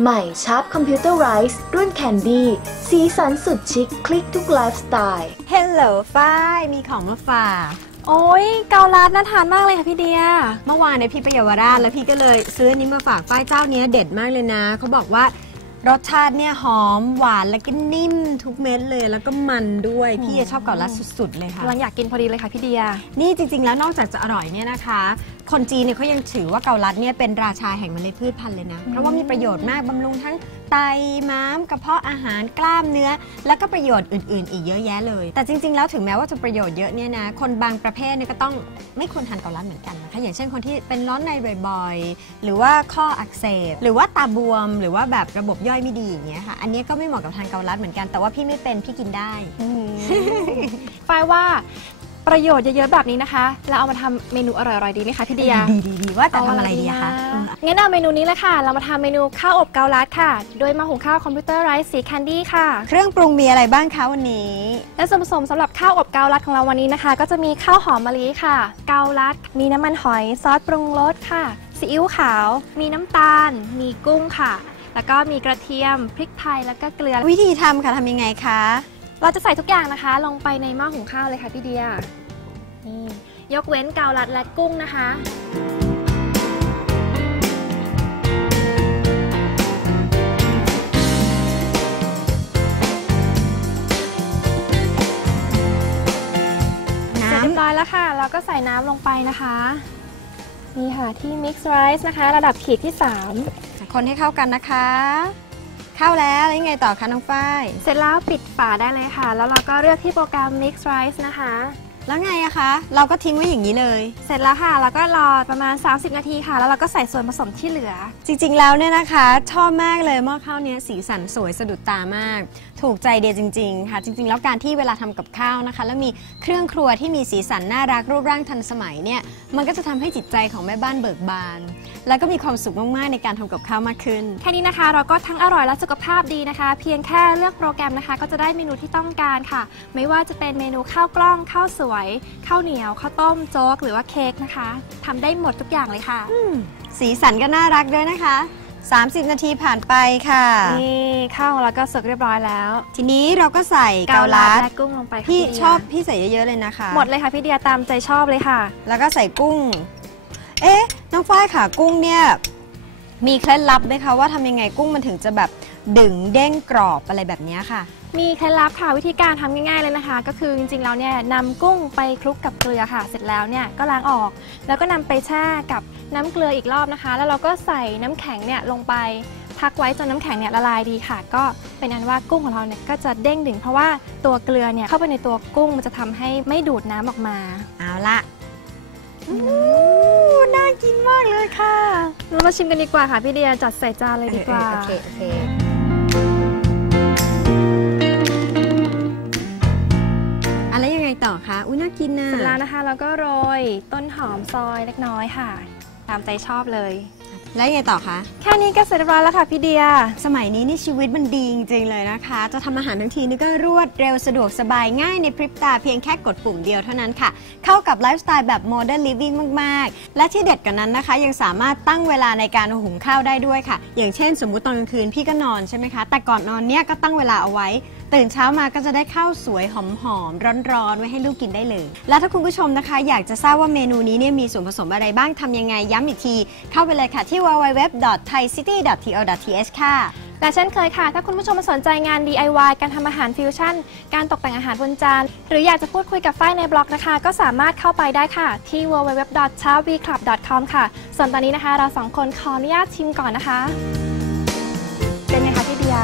ใหม่ชาร์ปคอมพิวเตอร์ไรส์รุ่นแคนดี้สีสันสุดชิคคลิกทุกไลฟ์สไตล์เฮลโหลฝ้ายมีของมาฝากโอ้ยเกาลัดน่าทานมากเลยค่ะพี่เดีย เมื่อวานเนี่ยพี่ไปเยาวราชแล้วพี่ก็เลยซื้ออันนี้มาฝากฝ้ายเจ้าเนี้ยเด็ดมากเลยนะเขาบอกว่า รสชาติเนี่ยหอมหวานแล้วก็นิ่มทุกเม็ดเลย แล้วก็มันด้วย พี่ชอบเกาลัดสุด ๆ เลยค่ะกำลังอยากกินพอดีเลยค่ะพี่เดีย นี่จริง ๆ แล้วนอกจากจะอร่อยเนี่ยนะคะ คนจีนเนี่ยเขายังถือว่าเกาลัดเนี่ยเป็นราชาแห่งเมล็ดพืชพันธุ์เลยนะ เพราะว่ามีประโยชน์มากบำรุงทั้ง ไตม้ามกระเพาะอาหารกล้ามเนื้อ แล้วก็ประโยชน์อื่น ๆ อีกเยอะแยะเลย แต่จริง ๆ แล้วถึงแม้ว่าจะประโยชน์เยอะเนี่ยนะ คนบางประเภทเนี่ยก็ต้องไม่ควรทานเกาลัดเหมือนกันนะคะอย่างเช่นคนที่เป็นร้อนในบ่อยๆ หรือว่าข้ออักเสบ หรือว่าตาบวม หรือว่าแบบระบบย่อยไม่ดีอย่างเงี้ยค่ะ อันนี้ก็ไม่เหมาะกับทานเกาลัดเหมือนกัน แต่ว่าพี่ไม่เป็นพี่กินได้ ฝ้ายว่า ประโยชน์เยอะๆแบบนี้นะคะเราเอามาทำเมนูอร่อยๆดีไหมคะพี่เดีย ดีดีดีว่าจะทำอะไรดีอะคะเอาอะไรดีนงั้นเอาเมนูนี้เลยค่ะ เรามาทำเมนูข้าวอบเกาลัดค่ะ โดยมาหุงข้าวคอมพิวเตอร์ไรซ์สีแคนดี้ค่ะ เครื่องปรุงมีอะไรบ้างคะวันนี้ และส่วนผสมสำหรับข้าวอบเกาลัดของเราวันนี้นะคะ ก็จะมีข้าวหอมมะลิค่ะ เกาลัด มีน้ำมันหอย ซอสปรุงรสค่ะ ซีอิ๊วขาว มีน้ำตาล มีกุ้งค่ะ แล้วก็มีกระเทียม พริกไทย แล้วก็เกลือ วิธีทำค่ะทำยังไงคะ เราจะใส่ทุกอย่างนะคะ ลงไปในหม้อหุงข้าวเลยค่ะพี่เดียนี่ยกเว้นเกาลัดและกุ้งนะคะเสร็จเรียบร้อยแล้วค่ะ เราก็ใส่น้ำลงไปนะคะ นี่ค่ะที่ mix rice นะคะ ระดับขีดที่ 3 คนให้เข้ากันนะคะ เข้าแล้วแล้วยังไงต่อคะน้องฝ้ายเสร็จแล้วปิดฝาได้เลยค่ะ แล้วเราก็เลือกที่โปรแกรม mix rice นะคะ แล้วไงอะคะ เราก็ทิ้งไว้อย่างนี้เลย เสร็จแล้วค่ะแล้วก็รอประมาณ 30 นาทีค่ะ แล้วเราก็ใส่ส่วนผสมที่เหลือ จริงๆแล้วเนี่ยนะคะ ชอบมากเลยหม้อข้าวเนี้ยสีสันสวยสะดุดตามาก ถูกใจเดียจริง ๆ ค่ะ จริง ๆ แล้วการที่เวลาทำกับข้าวนะคะ แล้วมีเครื่องครัวที่มีสีสันน่ารักรูปร่างทันสมัยเนี่ยมันก็จะทำให้จิตใจของแม่บ้านเบิกบาน แล้วก็มีความสุขมากๆในการทำกับข้าวมากขึ้น แค่นี้นะคะ เราก็ทั้งอร่อยและสุขภาพดีนะคะ เพียงแค่เลือกโปรแกรมนะคะ ก็จะได้เมนูที่ต้องการค่ะ ไม่ว่าจะเป็นเมนูข้าวกล้องข้าวสวยข้าวเหนียวข้าวต้มโจ๊กหรือว่าเค้กนะคะทำได้หมดทุกอย่างเลยค่ะสีสันก็น่ารักด้วยนะคะ 30 นาทีผ่านไปค่ะ นี่ข้าวของเราก็สุกเรียบร้อยแล้ว ทีนี้เราก็ใส่เกาลัดและกุ้งลงไปค่ะพี่เดียชอบพี่ใส่เยอะๆเลยนะคะ หมดเลยค่ะพี่เดียตามใจชอบเลยค่ะ แล้วก็ใส่กุ้ง เอ๊ะน้องฝ้ายค่ะกุ้งเนี่ยมีเคล็ดลับไหมคะว่าทำยังไงกุ้งมันถึงจะแบบดึงเด้งกรอบอะไรแบบเนี้ยค่ะ มีเคล็ดลับค่ะวิธีการทำง่ายๆเลยนะคะ ก็คือจริงๆแล้วเนี่ยนำกุ้งไปคลุกกับเกลือค่ะ เสร็จแล้วเนี่ยก็ล้างออก แล้วก็นำไปแช่กับน้ำเกลืออีกรอบนะคะ แล้วเราก็ใส่น้ำแข็งเนี่ยลงไปพักไว้จนน้ำแข็งเนี่ยละลายดีค่ะ ก็เป็นอันว่ากุ้งของเราเนี่ยก็จะเด้งดึงเพราะว่าตัวเกลือเนี่ยเข้าไปในตัวกุ้งมันจะทำให้ไม่ดูดน้ำออกมา เอาละน่ากินมากเลยค่ะ เรามาชิมกันดีกว่าค่ะพี่เดียจัดใส่จานเลยดีกว่าโอเคโอเค คะอุ้ยน่ากินนะเสร็จแล้วนะคะเราก็โรยต้นหอมซอยเล็กน้อยค่ะ ตามใจชอบเลย แล้วยังไงต่อคะ แค่นี้ก็เสร็จเรียบร้อยแล้วค่ะพี่เดีย สมัยนี้นี่ชีวิตมันดีจริงๆเลยนะคะ จะทำอาหารทั้งทีนี่ก็รวดเร็วสะดวกสบายง่ายในพริบตาเพียงแค่กดปุ่มเดียวเท่านั้นค่ะ เข้ากับไลฟ์สไตล์แบบโมเดิร์นลิฟวิ่งมาก ๆ และที่เด็ดกว่านั้นนะคะ ยังสามารถตั้งเวลาในการหุงข้าวได้ด้วยค่ะ อย่างเช่น สมมุติตอนกลางคืนพี่ก็นอนใช่ไหมคะ แต่ก่อนนอนเนี่ยก็ตั้งเวลาเอาไว้ ตื่นเช้ามาก็จะได้ข้าวสวยหอมๆร้อนๆไว้ให้ลูกกินได้เลย และถ้าคุณผู้ชมนะคะ อยากจะทราบว่าเมนูนี้เนี่ยมีส่วนผสมอะไรบ้างทำยังไงย้ำอีกทีเข้าไปเลยค่ะที่ www.thaicity.to.th ค่ะ และเช่นเคยค่ะ ถ้าคุณผู้ชมสนใจงาน DIY การทำอาหารฟิวชั่น การตกแต่งอาหารบนจาน หรืออยากจะพูดคุยกับฝ้ายในบล็อกนะคะ ก็สามารถเข้าไปได้ค่ะ ที่ www.chavclub.com ค่ะ ส่วนตอนนี้นะคะ เราสองคนขออนุญาตชิมก่อนนะคะ เป็นไงคะพี่เดีย